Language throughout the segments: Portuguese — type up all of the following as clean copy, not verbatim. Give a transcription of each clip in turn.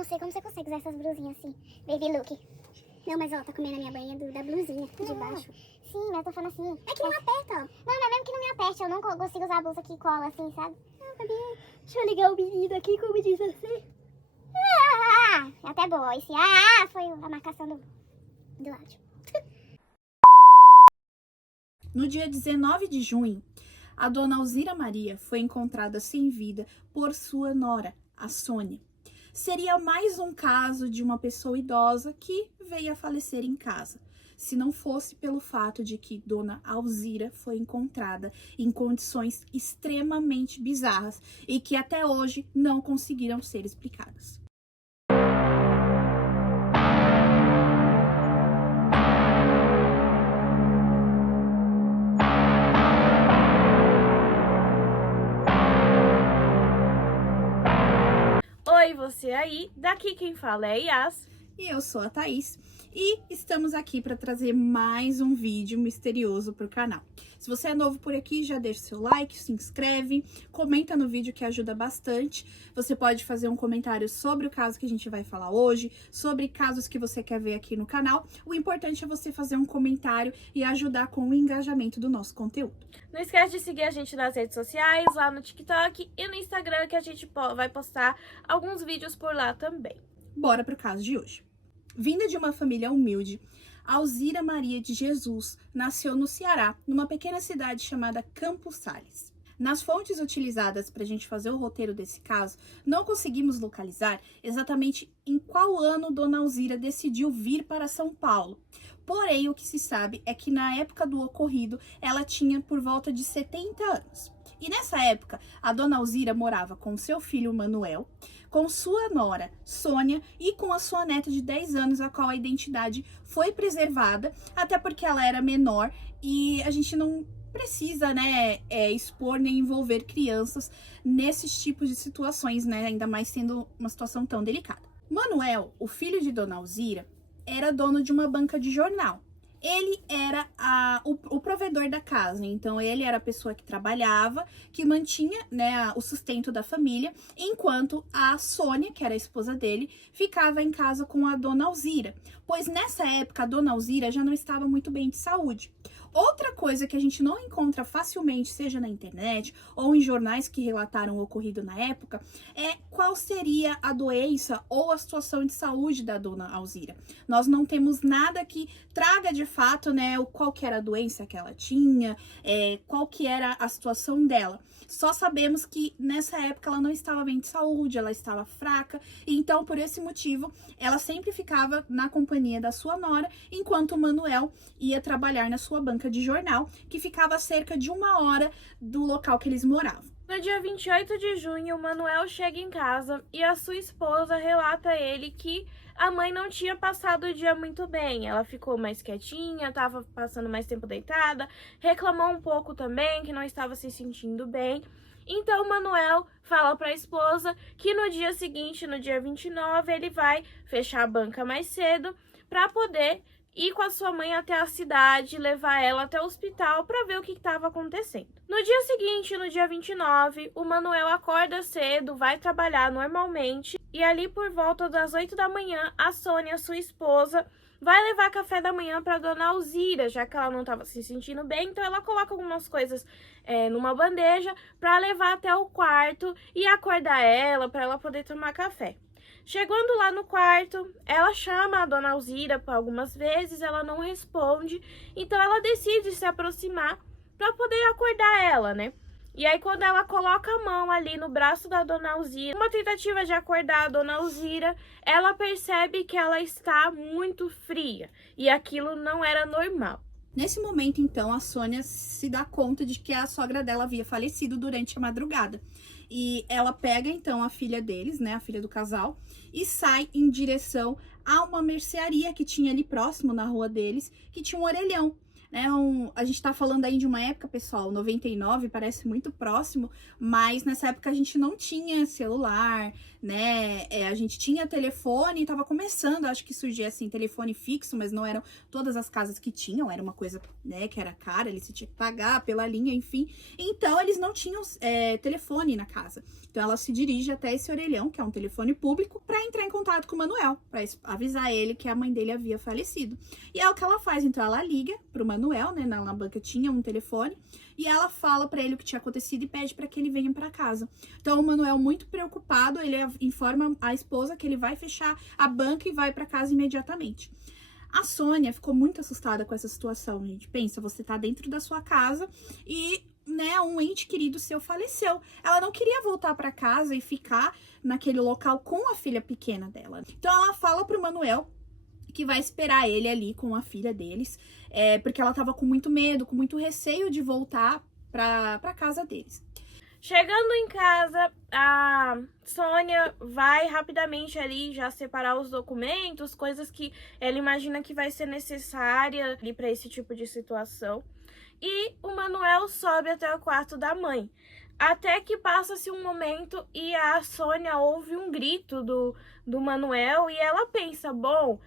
não sei como você consegue usar essas blusinhas assim. Baby look. Não, mas ó, tá comendo a minha banha da blusinha de baixo. Sim, mas eu tô falando assim. É que não aperta, ó. Não, mas mesmo que não me aperte, eu não consigo usar a blusa que cola assim, sabe? Ah, Fabi, deixa eu ligar o menino aqui, como diz assim. É até boa. Esse foi a marcação do áudio. No dia 19 de junho, a dona Alzira Maria foi encontrada sem vida por sua nora, a Sônia. Seria mais um caso de uma pessoa idosa que veio a falecer em casa, se não fosse pelo fato de que dona Alzira foi encontrada em condições extremamente bizarras e que até hoje não conseguiram ser explicadas. Oi, você aí, daqui quem fala é Yas. E eu sou a Thaís e estamos aqui para trazer mais um vídeo misterioso para o canal. Se você é novo por aqui, já deixa seu like, se inscreve, comenta no vídeo que ajuda bastante. Você pode fazer um comentário sobre o caso que a gente vai falar hoje, sobre casos que você quer ver aqui no canal. O importante é você fazer um comentário e ajudar com o engajamento do nosso conteúdo. Não esquece de seguir a gente nas redes sociais, lá no TikTok e no Instagram, que a gente vai postar alguns vídeos por lá também. Bora pro caso de hoje. Vinda de uma família humilde, Alzira Maria de Jesus nasceu no Ceará, numa pequena cidade chamada Campos Sales. Nas fontes utilizadas para a gente fazer o roteiro desse caso, não conseguimos localizar exatamente em qual ano Dona Alzira decidiu vir para São Paulo. Porém, o que se sabe é que na época do ocorrido, ela tinha por volta de 70 anos. E nessa época, a Dona Alzira morava com seu filho Manuel, com sua nora Sônia e com a sua neta de 10 anos, a qual a identidade foi preservada, até porque ela era menor e a gente não precisa, né, expor nem envolver crianças nesses tipos de situações, né, ainda mais sendo uma situação tão delicada. Manuel, o filho de Dona Alzira, era dono de uma banca de jornal. Ele era o provedor da casa, então ele era a pessoa que trabalhava, que mantinha, né, o sustento da família, enquanto a Sônia, que era a esposa dele, ficava em casa com a Dona Alzira, pois nessa época a Dona Alzira já não estava muito bem de saúde. Outra coisa que a gente não encontra facilmente, seja na internet ou em jornais que relataram o ocorrido na época, é qual seria a doença ou a situação de saúde da Dona Alzira. Nós não temos nada que traga de fato, né, qual que era a doença que ela tinha, qual que era a situação dela. Só sabemos que nessa época ela não estava bem de saúde, ela estava fraca, e então por esse motivo ela sempre ficava na companhia da sua nora, enquanto o Manuel ia trabalhar na sua banca de jornal, que ficava a cerca de 1 hora do local que eles moravam. No dia 28 de junho, Manuel chega em casa e a sua esposa relata a ele que a mãe não tinha passado o dia muito bem. Ela ficou mais quietinha, estava passando mais tempo deitada, reclamou um pouco também que não estava se sentindo bem. Então, Manuel fala para a esposa que no dia seguinte, no dia 29, ele vai fechar a banca mais cedo para poder ir com a sua mãe até a cidade, levar ela até o hospital para ver o que estava acontecendo. No dia seguinte, no dia 29, o Manuel acorda cedo, vai trabalhar normalmente e ali por volta das 8 da manhã, a Sônia, sua esposa, vai levar café da manhã para Dona Alzira, já que ela não estava se sentindo bem, então ela coloca algumas coisas numa bandeja para levar até o quarto e acordar ela para ela poder tomar café. Chegando lá no quarto, ela chama a Dona Alzira algumas vezes, ela não responde, então ela decide se aproximar para poder acordar ela, né? E aí quando ela coloca a mão ali no braço da Dona Alzira, uma tentativa de acordar a Dona Alzira, ela percebe que ela está muito fria e aquilo não era normal. Nesse momento, então, a Sônia se dá conta de que a sogra dela havia falecido durante a madrugada. E ela pega, então, a filha deles, né, a filha do casal, e sai em direção a uma mercearia que tinha ali próximo, na rua deles, que tinha um orelhão. né? A gente tá falando aí de uma época, pessoal, 99, parece muito próximo, mas nessa época a gente não tinha celular, né? A gente tinha telefone, tava começando, acho que surgia assim, telefone fixo, mas não eram todas as casas que tinham, era uma coisa, né, que era cara, eles tinha que pagar pela linha, enfim. Então, eles não tinham telefone na casa. Então, ela se dirige até esse orelhão, que é um telefone público, para entrar em contato com o Manuel, para avisar ele que a mãe dele havia falecido. E é o que ela faz. Então, ela liga pro Manuel, né? Na banca tinha um telefone, e ela fala para ele o que tinha acontecido e pede para que ele venha para casa. Então, o Manuel, muito preocupado, ele informa a esposa que ele vai fechar a banca e vai para casa imediatamente. A Sônia ficou muito assustada com essa situação, gente. Pensa, você tá dentro da sua casa e, né, um ente querido seu faleceu. Ela não queria voltar para casa e ficar naquele local com a filha pequena dela. Então ela fala pro Manuel que vai esperar ele ali com a filha deles, porque ela tava com muito medo, com muito receio de voltar pra casa deles. Chegando em casa, a Sônia vai rapidamente ali já separar os documentos, coisas que ela imagina que vai ser necessária ali para esse tipo de situação. E o Manuel sobe até o quarto da mãe. Até que passa-se um momento e a Sônia ouve um grito do Manuel e ela pensa, bom,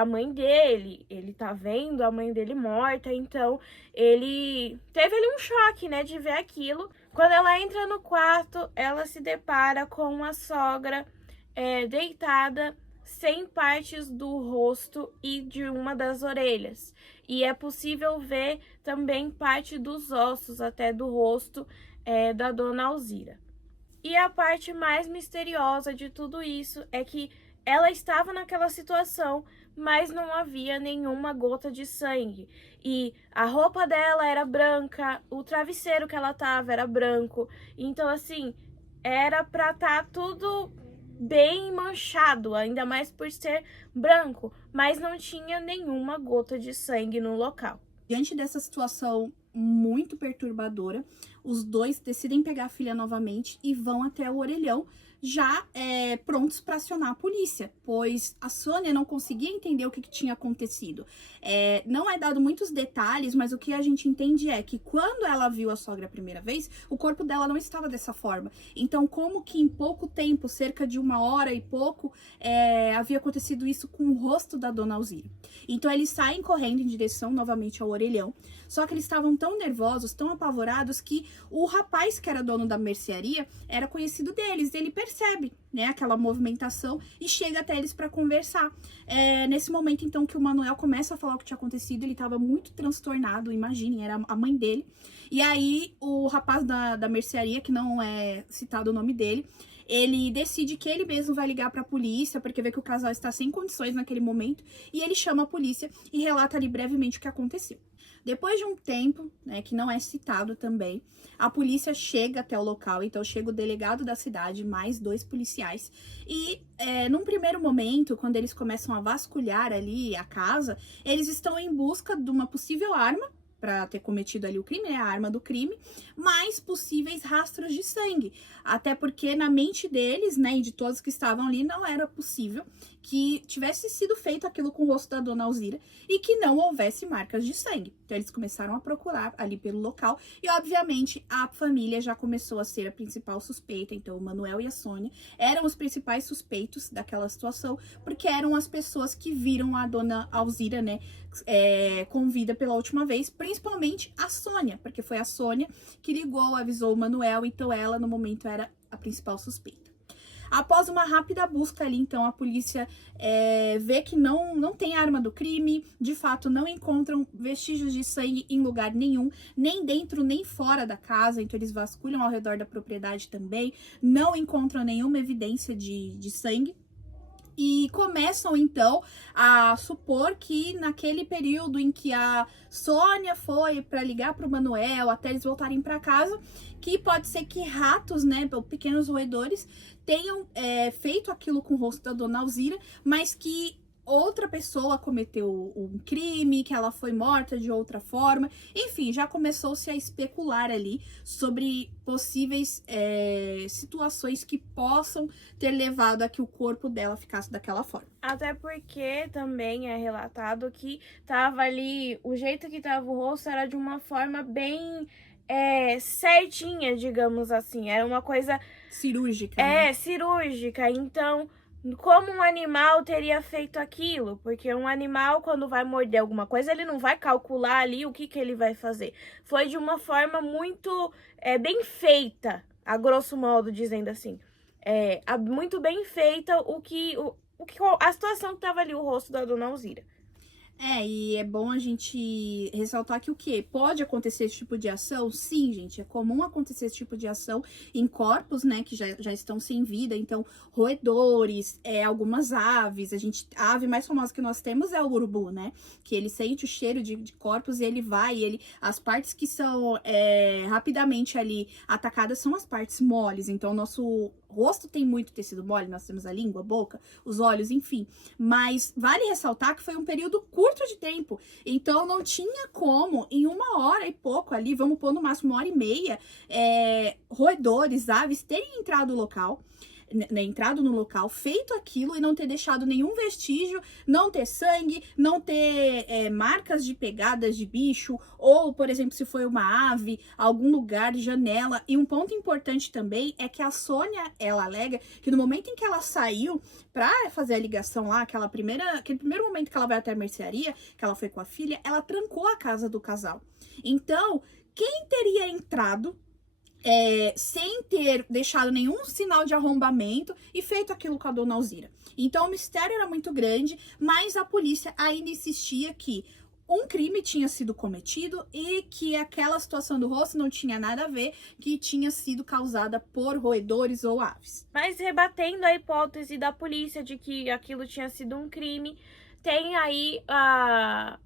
a mãe dele, ele tá vendo a mãe dele morta, então ele teve ali um choque, né, de ver aquilo. Quando ela entra no quarto, ela se depara com a sogra deitada, sem partes do rosto e de uma das orelhas. E é possível ver também parte dos ossos, até do rosto da dona Alzira. E a parte mais misteriosa de tudo isso é que ela estava naquela situação, mas não havia nenhuma gota de sangue. E a roupa dela era branca, o travesseiro que ela tava era branco. Então, assim, era pra estar tudo bem manchado, ainda mais por ser branco, mas não tinha nenhuma gota de sangue no local. Diante dessa situação muito perturbadora, os dois decidem pegar a filha novamente e vão até o orelhão, já prontos para acionar a polícia, pois a Sônia não conseguia entender o que tinha acontecido. Não é dado muitos detalhes, mas o que a gente entende é que quando ela viu a sogra a primeira vez, o corpo dela não estava dessa forma. Então, como que em pouco tempo, cerca de 1 hora e pouco, havia acontecido isso com o rosto da dona Alzira. Então, eles saem correndo em direção novamente ao orelhão, só que eles estavam tão nervosos, tão apavorados, que o rapaz que era dono da mercearia era conhecido deles. Ele percebe, né, aquela movimentação e chega até eles para conversar. Nesse momento, então, que o Manuel começa a falar o que tinha acontecido, ele estava muito transtornado, imaginem, era a mãe dele. E aí, o rapaz da mercearia, que não é citado o nome dele, ele decide que ele mesmo vai ligar para a polícia, porque vê que o casal está sem condições naquele momento, e ele chama a polícia e relata ali brevemente o que aconteceu. Depois de um tempo, né, que não é citado também, a polícia chega até o local, então chega o delegado da cidade, mais 2 policiais, e num primeiro momento, quando eles começam a vasculhar ali a casa, eles estão em busca de uma possível arma, para ter cometido ali o crime, a arma do crime, mais possíveis rastros de sangue. Até porque na mente deles, né, e de todos que estavam ali, não era possível que tivesse sido feito aquilo com o rosto da dona Alzira e que não houvesse marcas de sangue. Então eles começaram a procurar ali pelo local e, obviamente, a família já começou a ser a principal suspeita. Então o Manuel e a Sônia eram os principais suspeitos daquela situação, porque eram as pessoas que viram a dona Alzira, né, com vida pela última vez, principalmente a Sônia, porque foi a Sônia que ligou, avisou o Manuel, então ela no momento era a principal suspeita. Após uma rápida busca ali, então, a polícia vê que não tem arma do crime, de fato não encontram vestígios de sangue em lugar nenhum, nem dentro nem fora da casa, então eles vasculham ao redor da propriedade também, não encontram nenhuma evidência de sangue. E começam, então, a supor que naquele período em que a Sônia foi para ligar para o Manuel, até eles voltarem para casa, que pode ser que ratos, né, pequenos roedores, tenham feito aquilo com o rosto da dona Alzira, mas que outra pessoa cometeu um crime, que ela foi morta de outra forma. Enfim, já começou-se a especular ali sobre possíveis situações que possam ter levado a que o corpo dela ficasse daquela forma. Até porque também é relatado que tava ali, o jeito que tava o rosto era de uma forma bem certinha, digamos assim. Era uma coisa Cirúrgica, né? cirúrgica. Então, como um animal teria feito aquilo? Porque um animal, quando vai morder alguma coisa, ele não vai calcular ali o que ele vai fazer. Foi de uma forma muito bem feita, a grosso modo, dizendo assim. Muito bem feita a situação que tava ali, o rosto da dona Alzira. E é bom a gente ressaltar que o quê? Pode acontecer esse tipo de ação? Sim, gente, é comum acontecer esse tipo de ação em corpos, né, que já estão sem vida. Então, roedores, algumas aves, a ave mais famosa que nós temos é o urubu, né, que ele sente o cheiro de corpos e ele vai, as partes que são rapidamente ali atacadas são as partes moles. Então, nosso rosto tem muito tecido mole, nós temos a língua, a boca, os olhos, enfim. Mas vale ressaltar que foi um período curto de tempo. Então não tinha como, em 1 hora e pouco ali, vamos pôr no máximo 1 hora e meia, roedores, aves terem entrado no local, feito aquilo e não ter deixado nenhum vestígio, não ter sangue, não ter marcas de pegadas de bicho, ou, por exemplo, se foi uma ave, algum lugar, janela. E um ponto importante também é que a Sônia, ela alega que no momento em que ela saiu pra fazer a ligação lá, aquele primeiro momento que ela vai até a mercearia, que ela foi com a filha, ela trancou a casa do casal. Então, quem teria entrado sem ter deixado nenhum sinal de arrombamento e feito aquilo com a dona Alzira? Então o mistério era muito grande, mas a polícia ainda insistia que um crime tinha sido cometido e que aquela situação do rosto não tinha nada a ver, que tinha sido causada por roedores ou aves. Mas rebatendo a hipótese da polícia de que aquilo tinha sido um crime, tem aí a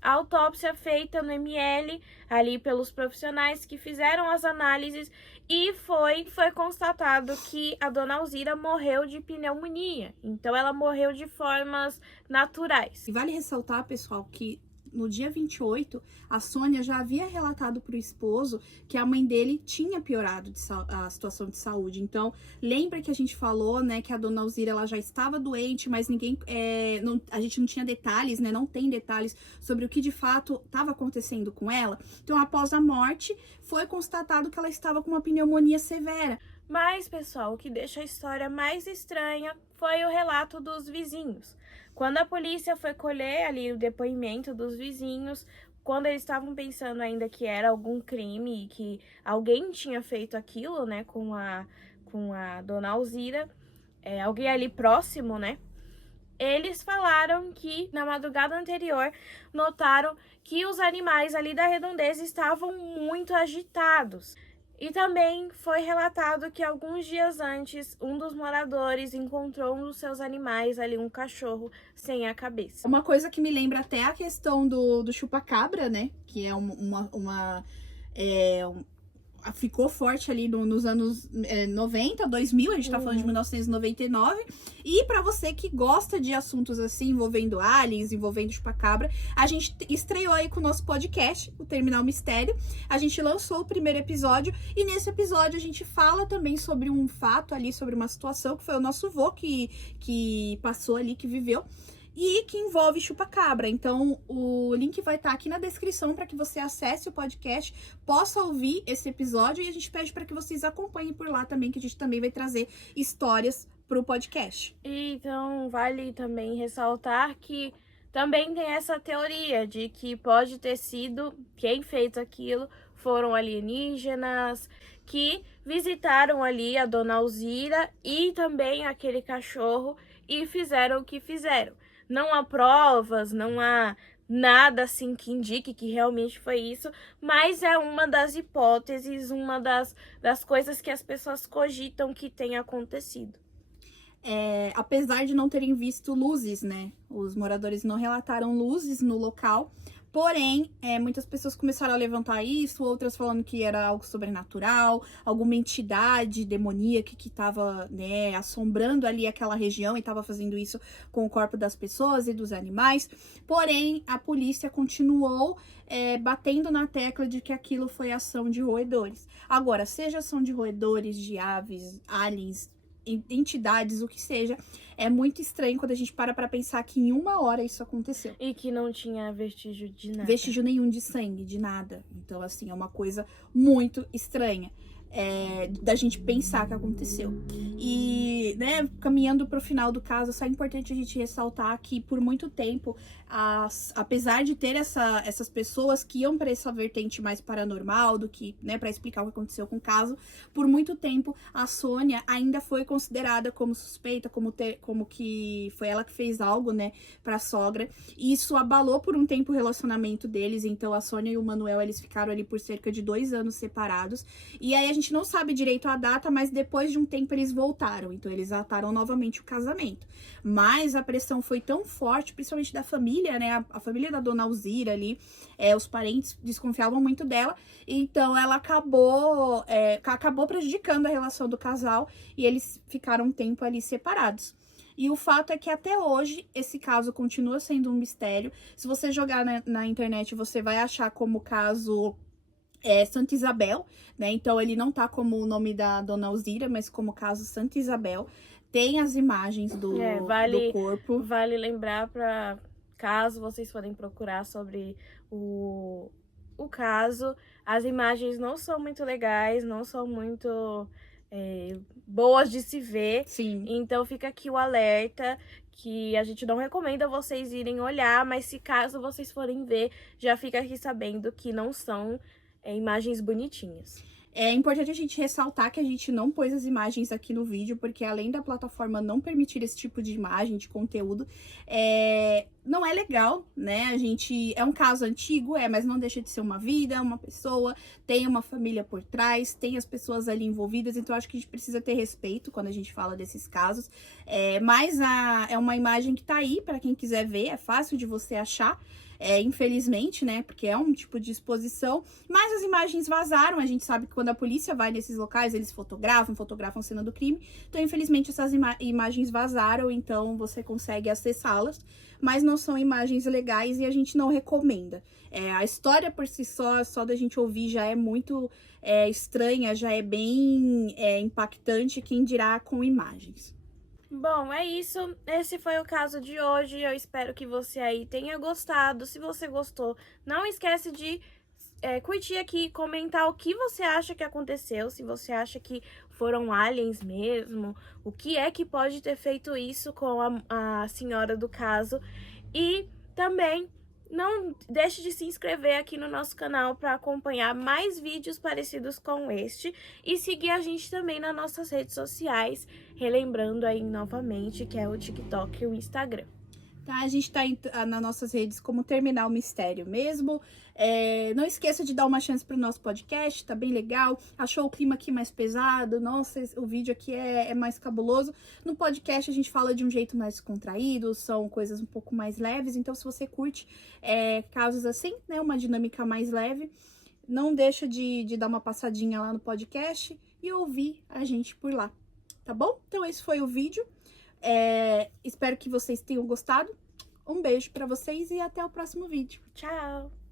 autópsia feita no ML, ali pelos profissionais que fizeram as análises, e foi constatado que a dona Alzira morreu de pneumonia. Então ela morreu de formas naturais. E vale ressaltar, pessoal, que no dia 28, a Sônia já havia relatado para o esposo que a mãe dele tinha piorado a situação de saúde. Então, lembra que a gente falou, né, que a dona Alzira ela já estava doente, mas a gente não tinha detalhes, né, não tem detalhes sobre o que de fato estava acontecendo com ela. Então, após a morte, foi constatado que ela estava com uma pneumonia severa. Mas, pessoal, o que deixa a história mais estranha foi o relato dos vizinhos. Quando a polícia foi colher ali o depoimento dos vizinhos, quando eles estavam pensando ainda que era algum crime e que alguém tinha feito aquilo, né, com a dona Alzira, alguém ali próximo, né, eles falaram que na madrugada anterior notaram que os animais ali da redondeza estavam muito agitados. E também foi relatado que alguns dias antes, um dos moradores encontrou um dos seus animais ali, um cachorro sem a cabeça. Uma coisa que me lembra até a questão do chupa-cabra, né? Que é ficou forte ali nos anos 90, 2000, a gente tá falando de 1999. E pra você que gosta de assuntos assim, envolvendo aliens, envolvendo chupacabra, a gente estreou aí com o nosso podcast, o Terminal Mistério. A gente lançou o primeiro episódio e nesse episódio a gente fala também sobre um fato ali, sobre uma situação que foi o nosso vô que passou ali, que viveu, e que envolve chupacabra. Então, o link vai estar aqui na descrição para que você acesse o podcast, possa ouvir esse episódio, e a gente pede para que vocês acompanhem por lá também, que a gente também vai trazer histórias para o podcast. Então, vale também ressaltar que também tem essa teoria de que pode ter sido quem fez aquilo foram alienígenas que visitaram ali a dona Alzira e também aquele cachorro e fizeram o que fizeram. Não há provas, não há nada assim que indique que realmente foi isso, mas é uma das hipóteses, uma das coisas que as pessoas cogitam que tenha acontecido. Apesar de não terem visto luzes, né? Os moradores não relataram luzes no local, Porém, muitas pessoas começaram a levantar isso, outras falando que era algo sobrenatural, alguma entidade demoníaca que estava, né, assombrando ali aquela região e estava fazendo isso com o corpo das pessoas e dos animais. Porém, a polícia continuou batendo na tecla de que aquilo foi ação de roedores. Agora, seja ação de roedores, de aves, aliens, entidades, o que seja, é muito estranho quando a gente para pra pensar que em 1 hora isso aconteceu. E que não tinha vestígio de nada. Vestígio nenhum de sangue, de nada. Então, assim, é uma coisa muito estranha. Da gente pensar que aconteceu. E, né, caminhando pro final do caso, só é importante a gente ressaltar que por muito tempo, apesar de ter essas pessoas que iam para essa vertente mais paranormal do que, né, para explicar o que aconteceu com o caso, por muito tempo a Sônia ainda foi considerada como suspeita, como que foi ela que fez algo, né, pra sogra. E isso abalou por um tempo o relacionamento deles. Então a Sônia e o Manuel, eles ficaram ali por cerca de 2 anos separados. E aí a gente não sabe direito a data, mas depois de um tempo eles voltaram. Então eles ataram novamente o casamento. Mas a pressão foi tão forte, principalmente da família, né? A família da dona Alzira ali, os parentes desconfiavam muito dela. Então ela acabou prejudicando a relação do casal e eles ficaram um tempo ali separados. E o fato é que até hoje esse caso continua sendo um mistério. Se você jogar na internet, você vai achar como caso Santa Isabel, né? Então ele não tá como o nome da dona Alzira, mas como caso Santa Isabel. Tem as imagens do corpo. Vale lembrar, para caso vocês forem procurar sobre o caso, as imagens não são muito legais, não são muito boas de se ver. Sim. Então fica aqui o alerta que a gente não recomenda vocês irem olhar, mas se caso vocês forem ver, já fica aqui sabendo que não são imagens bonitinhas. É importante a gente ressaltar que a gente não pôs as imagens aqui no vídeo, porque além da plataforma não permitir esse tipo de imagem, de conteúdo, não é legal, né? É um caso antigo, mas não deixa de ser uma vida, uma pessoa, tem uma família por trás, tem as pessoas ali envolvidas, então acho que a gente precisa ter respeito quando a gente fala desses casos. Mas é uma imagem que tá aí para quem quiser ver, é fácil de você achar. Infelizmente, né, porque é um tipo de exposição, mas as imagens vazaram. A gente sabe que quando a polícia vai nesses locais, eles fotografam a cena do crime, então infelizmente essas imagens vazaram, então você consegue acessá-las, mas não são imagens legais e a gente não recomenda. A história por si só da gente ouvir já é muito estranha, já é bem impactante, quem dirá com imagens. Bom, é isso. Esse foi o caso de hoje. Eu espero que você aí tenha gostado. Se você gostou, não esquece de curtir aqui, comentar o que você acha que aconteceu. Se você acha que foram aliens mesmo, o que é que pode ter feito isso com a senhora do caso. E também não deixe de se inscrever aqui no nosso canal para acompanhar mais vídeos parecidos com este e seguir a gente também nas nossas redes sociais, relembrando aí novamente que é o TikTok e o Instagram. Tá, a gente tá nas nossas redes como Terminal Mistério mesmo. Não esqueça de dar uma chance pro nosso podcast, tá bem legal. Achou o clima aqui mais pesado? Nossa, o vídeo aqui é mais cabuloso. No podcast a gente fala de um jeito mais descontraído, são coisas um pouco mais leves. Então se você curte casos assim, né, uma dinâmica mais leve, não deixa de dar uma passadinha lá no podcast e ouvir a gente por lá, tá bom? Então esse foi o vídeo. Espero que vocês tenham gostado. Um beijo pra vocês e até o próximo vídeo. Tchau!